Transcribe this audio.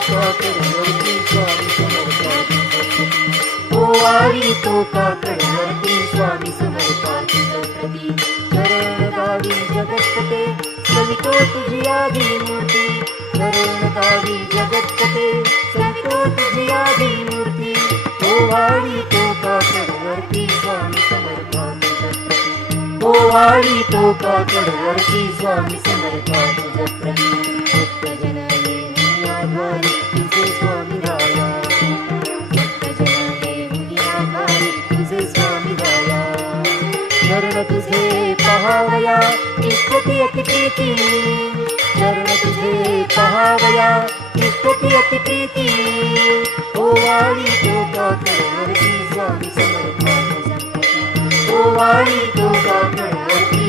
काकडवरती स्वामी समर्थाची जगप्रती ओवाळी तो काकडवरती स्वामी समर्थाची जगप्रती चरण गावी जगतपते सवितो तुझी आधी मूर्ती चरण गावी जगतपते सवितो तुझी आधी मूर्ती ओवाळी तो काकडवरती स्वामी समर्थाची जगप्रती ओवाळी तो काकडवरती स्वामी समर्थाची जगप्रती भक्तजन येऊन आभारी तुझे स्वामी राया भक्तजन येऊन आभारी तुझे स्वामी राया चरण तुझे पहावया इष्टती अतिप्रीती चरण तुझे पहावया इष्टती अतिप्रीती ओवाळी तो काकडवरती स्वामी समर्थाची जगप्रती ओवाळी तो काकडवरती